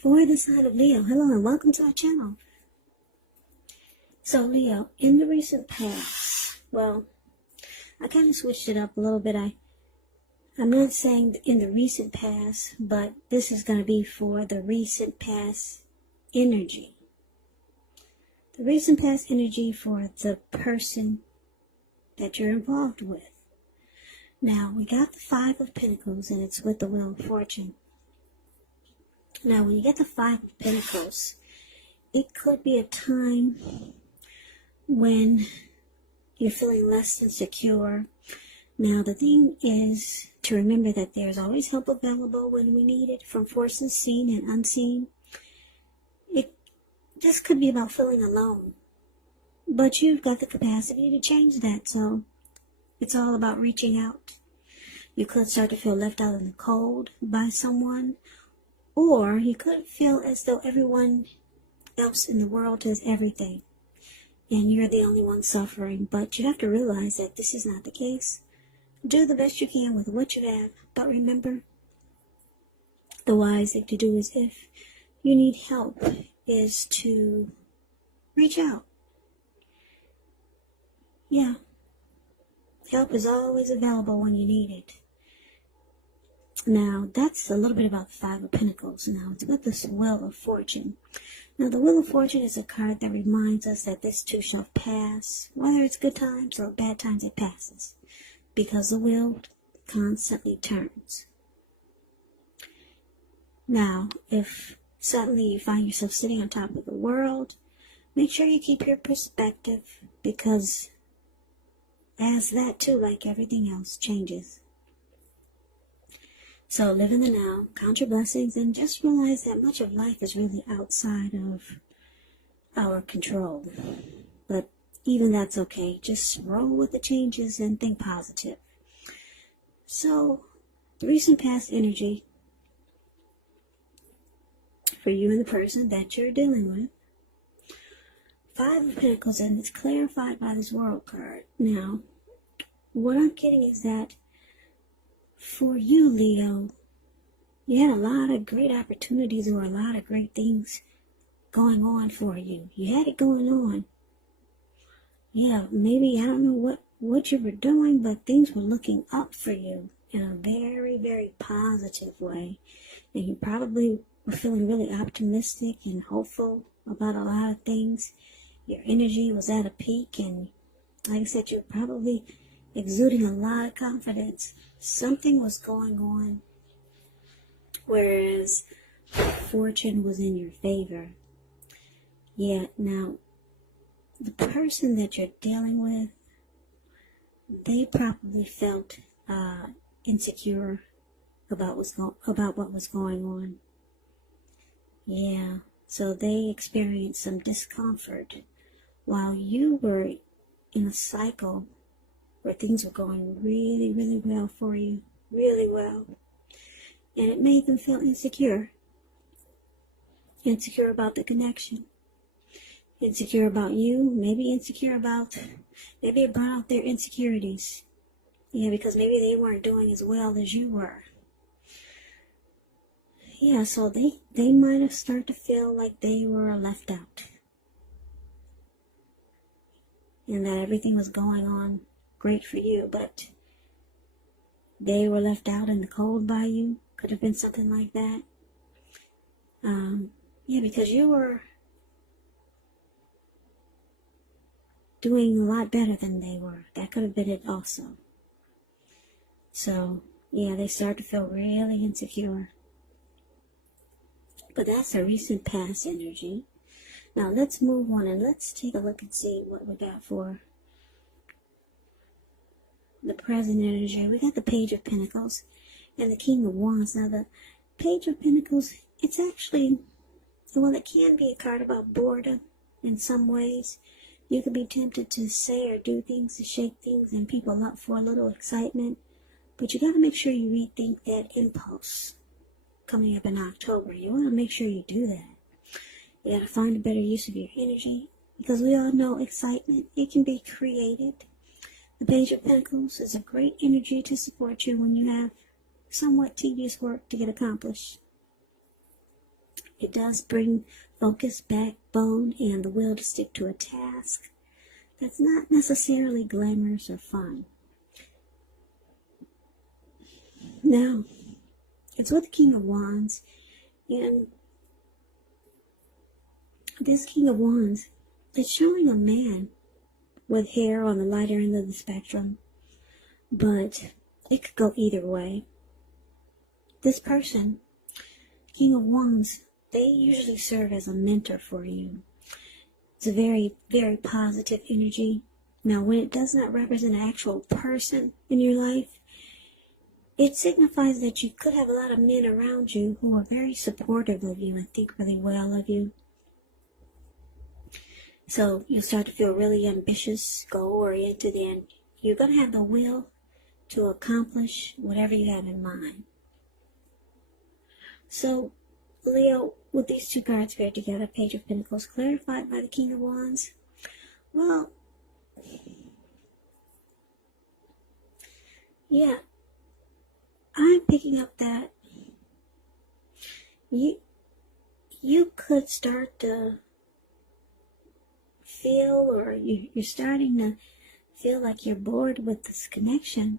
for the sign of Leo. Hello and welcome to our channel. So Leo, in the recent past, well, I kind of switched it up a little bit. I'm not saying in the recent past, but this is going to be for the recent past energy. The recent past energy for the person that you're involved with. Now, we got the Five of Pentacles, and it's with the Wheel of Fortune. Now, when you get the Five of Pentacles, it could be a time when you're feeling less than secure. Now, the thing is to remember that there's always help available when we need it, from forces seen and unseen. This could be about feeling alone, but you've got the capacity to change that, so it's all about reaching out. You could start to feel left out in the cold by someone, or you could feel as though everyone else in the world has everything, and you're the only one suffering. But you have to realize that this is not the case. Do the best you can with what you have, but remember, the wise thing to do is, if you need help, is to reach out. Yeah. Help is always available when you need it. Now, that's a little bit about the Five of Pentacles. Now, it's with this Wheel of Fortune. Now, the Wheel of Fortune is a card that reminds us that this too shall pass. Whether it's good times or bad times, it passes, because the wheel constantly turns. Now, if suddenly you find yourself sitting on top of the world, make sure you keep your perspective, because as that too, like everything else, changes. So live in the now, count your blessings, and just realize that much of life is really outside of our control. But even that's okay. Just roll with the changes and think positive. So, the recent past energy for you and the person that you're dealing with. Five of Pentacles, and it's clarified by this World card. Now, what I'm getting is that for you, Leo, you had a lot of great opportunities or a lot of great things going on for you. You had it going on. Yeah, maybe, I don't know what you were doing, but things were looking up for you in a very, very positive way. And you probably were feeling really optimistic and hopeful about a lot of things. Your energy was at a peak, and like I said, you're probably exuding a lot of confidence. Something was going on, whereas fortune was in your favor. Yeah, now, the person that you're dealing with, they probably felt insecure about what was going on. Yeah, so they experienced some discomfort while you were in a cycle where things were going really, really well for you, really well. And it made them feel insecure. Insecure about the connection. Insecure about you, maybe it brought out their insecurities. Yeah, because maybe they weren't doing as well as you were. Yeah, so they might have started to feel like they were left out. And that everything was going on great for you, but they were left out in the cold by you. Could have been something like that. Yeah, because you were doing a lot better than they were. That could have been it also. So, yeah, they started to feel really insecure. But that's a recent past energy. Now, let's move on and let's take a look and see what we got for the present energy. We got the Page of Pentacles and the King of Wands. Now, the Page of Pentacles, it's actually, well, it can be a card about boredom in some ways. You could be tempted to say or do things to shake things and people up for a little excitement. But you got to make sure you rethink that impulse coming up in October. You want to make sure you do that. You got to find a better use of your energy, because we all know excitement, it can be created. The Page of Pentacles is a great energy to support you when you have somewhat tedious work to get accomplished. It does bring focus, backbone, and the will to stick to a task that's not necessarily glamorous or fun. Now, it's with the King of Wands, and this King of Wands, it's showing a man with hair on the lighter end of the spectrum, but it could go either way. This person, King of Wands, they usually serve as a mentor for you. It's a very, very positive energy. Now, when it does not represent an actual person in your life, it signifies that you could have a lot of men around you who are very supportive of you and think really well of you. So you'll start to feel really ambitious, goal-oriented, and you're going to have the will to accomplish whatever you have in mind. So, Leo, with these two cards paired together, Page of Pentacles clarified by the King of Wands, well, yeah, I'm picking up that you could start to feel, or you're starting to feel like you're bored with this connection.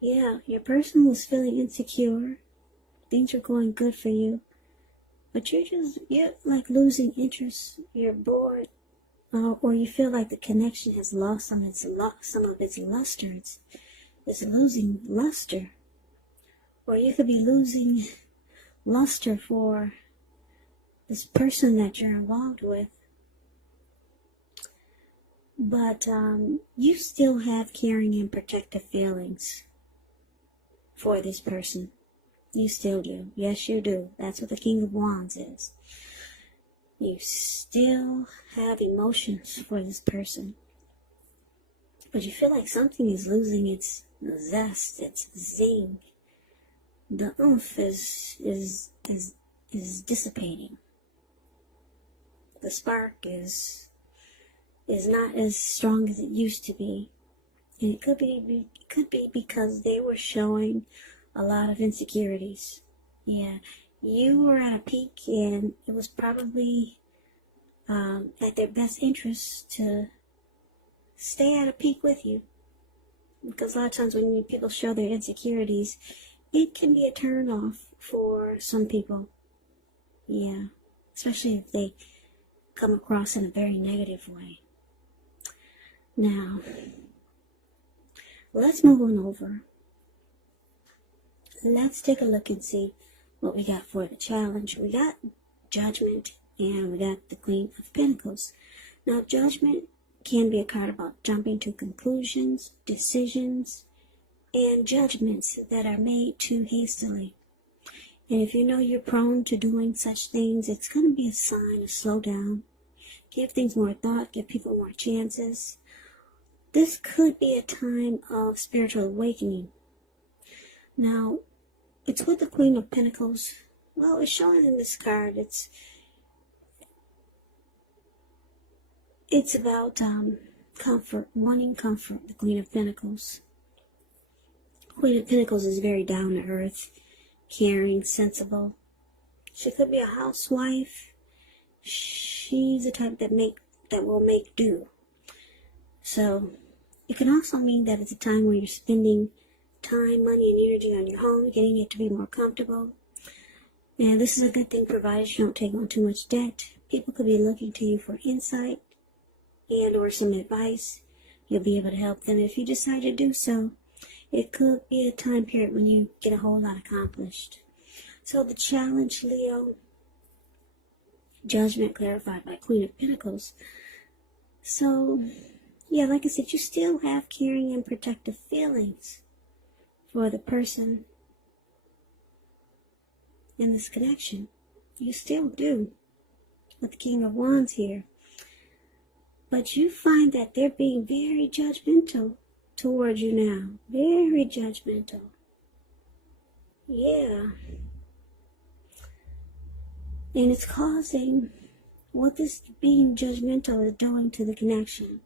Yeah, your person was feeling insecure. Things are going good for you, but you're like losing interest. You're bored, or you feel like the connection has lost some of its luster. It's losing luster, or you could be losing luster for this person that you're involved with. But you still have caring and protective feelings for this person. You still do. Yes, you do. That's what the King of Wands is. You still have emotions for this person. But you feel like something is losing its zest, its zing. The oomph is dissipating. The spark is not as strong as it used to be. And it could be because they were showing a lot of insecurities. Yeah, you were at a peak, and it was probably at their best interest to stay at a peak with you. Because a lot of times when people show their insecurities, it can be a turn off for some people. Yeah, especially if they come across in a very negative way. Now, let's move on over. Let's take a look and see what we got for the challenge. We got Judgment, and we got the Queen of Pentacles. Now, Judgment can be a card about jumping to conclusions, decisions, and judgments that are made too hastily. And if you know you're prone to doing such things, it's going to be a sign to slow down, give things more thought, give people more chances. This could be a time of spiritual awakening. Now, it's with the Queen of Pentacles. Well, it's showing in this card. It's about comfort, wanting comfort, the Queen of Pentacles. Queen of Pentacles is very down to earth, caring, sensible. She could be a housewife. She's the type that will make do. So, it can also mean that it's a time where you're spending time, money, and energy on your home, getting it to be more comfortable. And this is a good thing provided you don't take on too much debt. People could be looking to you for insight and or some advice. You'll be able to help them if you decide to do so. It could be a time period when you get a whole lot accomplished. So the challenge, Leo, Judgment clarified by Queen of Pentacles. So, yeah, like I said, you still have caring and protective feelings for the person in this connection. You still do, with the King of Wands here. But you find that they're being very judgmental towards you now. Very judgmental. Yeah. And it's causing, what this being judgmental is doing to the connection,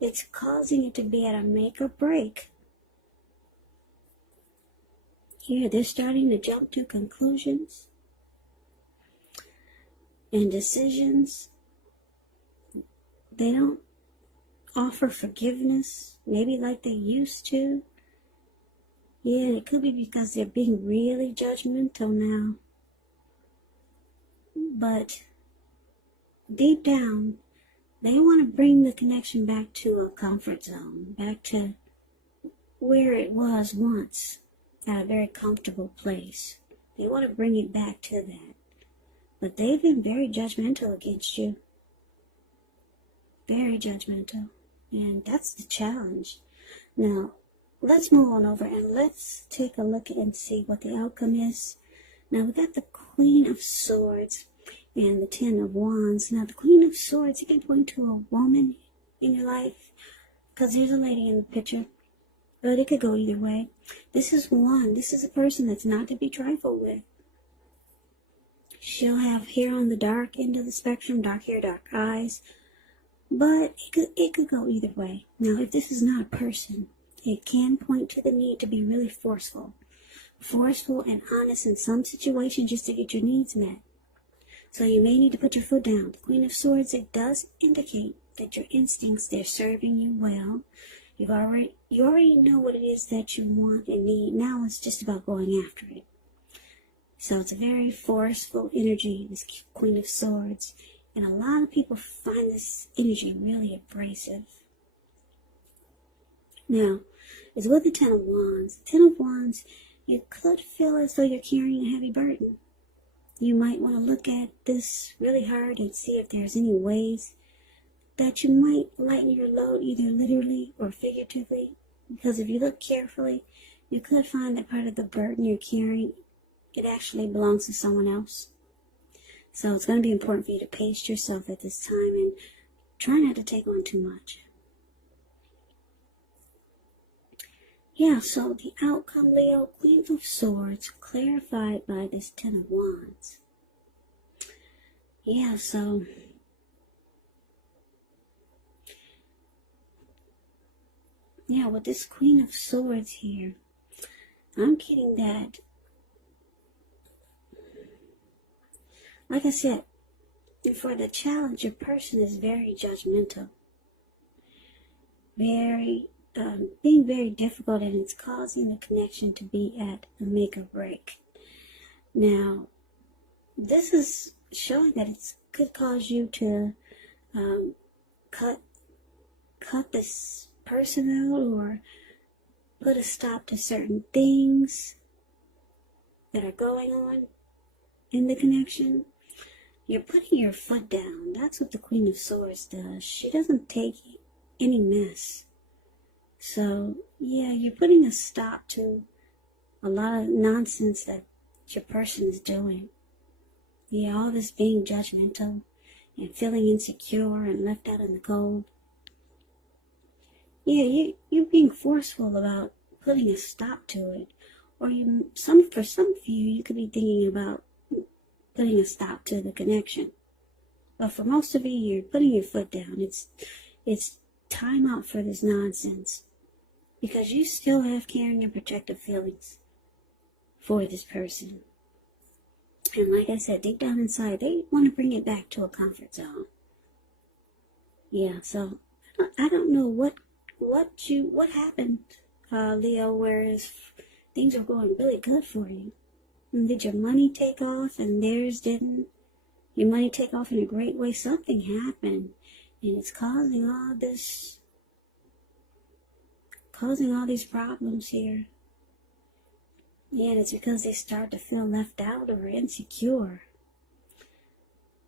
it's causing it to be at a make or break. Yeah, they're starting to jump to conclusions and decisions. They don't offer forgiveness, maybe like they used to. Yeah, it could be because they're being really judgmental now. But deep down, they want to bring the connection back to a comfort zone, back to where it was once, at a very comfortable place. They want to bring it back to that. But they've been very judgmental against you. Very judgmental. And that's the challenge. Now, let's move on over and let's take a look and see what the outcome is. Now, we got the Queen of Swords and the Ten of Wands. Now, the Queen of Swords, it can point to a woman in your life, because there's a lady in the picture. But it could go either way. This is one. This is a person that's not to be trifled with. She'll have hair on the dark end of the spectrum, dark hair, dark eyes. But it could go either way. Now, if this is not a person, it can point to the need to be really forceful. Forceful and honest in some situations just to get your needs met. So you may need to put your foot down. The Queen of Swords, it does indicate that your instincts, they're serving you well. You already know what it is that you want and need. Now it's just about going after it. So it's a very forceful energy, this Queen of Swords. And a lot of people find this energy really abrasive. Now, it's with the Ten of Wands. The Ten of Wands, you could feel as though you're carrying a heavy burden. You might want to look at this really hard and see if there's any ways that you might lighten your load, either literally or figuratively. Because if you look carefully, you could find that part of the burden you're carrying, it actually belongs to someone else. So it's going to be important for you to pace yourself at this time and try not to take on too much. Yeah, so the outcome, Leo, Queen of Swords, clarified by this Ten of Wands. Yeah, so yeah, with this Queen of Swords here, I'm getting that, like I said, for the challenge, your person is very judgmental. Being very difficult, and it's causing the connection to be at a make or break. Now, this is showing that it could cause you to cut this person out or put a stop to certain things that are going on in the connection. You're putting your foot down. That's what the Queen of Swords does. She doesn't take any mess. So, yeah, you're putting a stop to a lot of nonsense that your person is doing. Yeah, all this being judgmental and feeling insecure and left out in the cold. Yeah, you're being forceful about putting a stop to it. Or for some of you, you could be thinking about putting a stop to the connection. But for most of you, you're putting your foot down. It's time out for this nonsense. Because you still have caring and protective feelings for this person. And like I said, deep down inside, they want to bring it back to a comfort zone. Yeah, so I don't know what happened, Leo, whereas things are going really good for you. And did your money take off and theirs didn't? Your money take off in a great way. Something happened, and it's causing all these problems here. Yeah, and it's because they start to feel left out or insecure.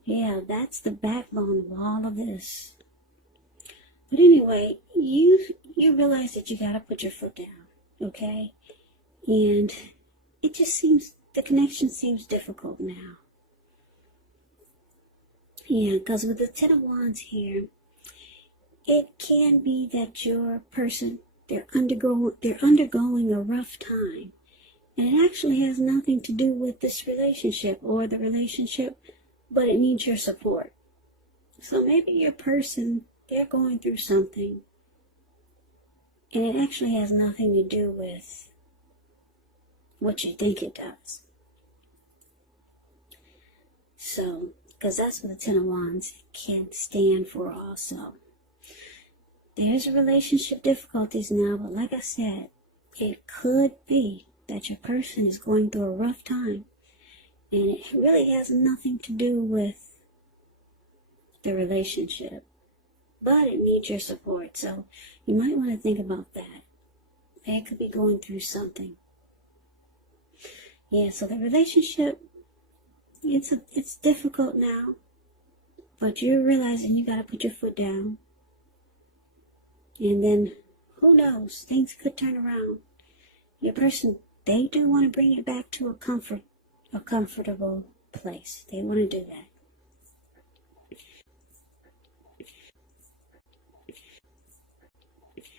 Yeah, that's the backbone of all of this. But anyway, you realize that you gotta put your foot down, okay? And it just seems, the connection seems difficult now. Yeah, because with the Ten of Wands here, it can be that your person, they're undergoing a rough time. And it actually has nothing to do with this relationship or the relationship, but it needs your support. So maybe your person, they're going through something, and it actually has nothing to do with what you think it does. So, because that's what the Ten of Wands can stand for also. There's relationship difficulties now, but like I said, it could be that your person is going through a rough time, and it really has nothing to do with the relationship, but it needs your support. So you might want to think about that. They could be going through something. Yeah, so the relationship, it's difficult now, but you're realizing you got to put your foot down. And then, who knows, things could turn around. Your person, they do want to bring it back to a comfortable place. They want to do that.